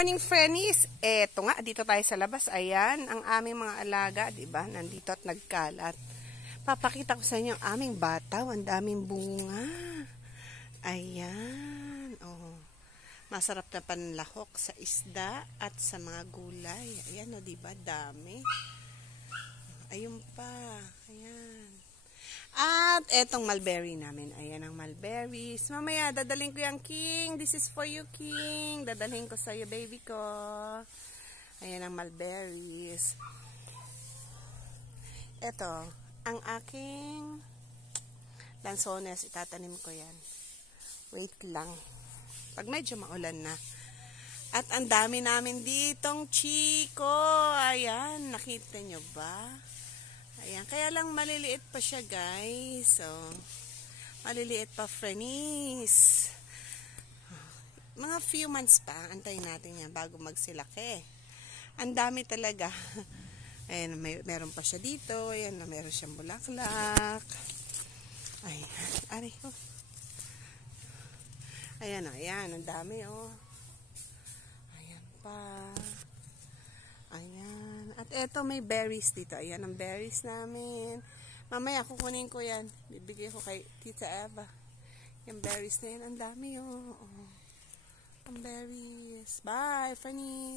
morning, friendies! Eto nga, dito tayo sa labas. Ayan, ang aming mga alaga, diba? Nandito at nagkalat. Papakita ko sa inyo ang aming bataw. Ang daming bunga. Ayan, oh. Masarap na panlahok sa isda at sa mga gulay. Ayan, oh, diba? Dami. Ayun pa. Ayan. At etong mulberry namin. Ayan ang mulberries. Mamaya, dadaling ko yung King. This is for you, King. Dadaling ko sa'yo, baby ko. Ayan ang mulberries. Eto, ang aking lansones. Itatanim ko yan. Wait lang. Pag medyo maulan na. At ang dami namin ditong chiko. Ayan, nakita nyo ba? Ayan, kaya lang maliliit pa siya, guys. So, maliliit pa, friendies. Mga few months pa, antayin natin yan bago magsilaki. Ang dami talaga. Ayan, meron pa siya dito. Ayan, meron siyang bulaklak. Ayan, aray, oh. Ayan, ayan, ang dami, oh. Ayan pa. Ayan. At eto, may berries dito. Ayan ang berries namin. Mamaya, kukunin ko yan. Bibigay ko kay Tita Eva. Yung berries na yan. Ang dami, oh. Ang berries. Bye, Fanny.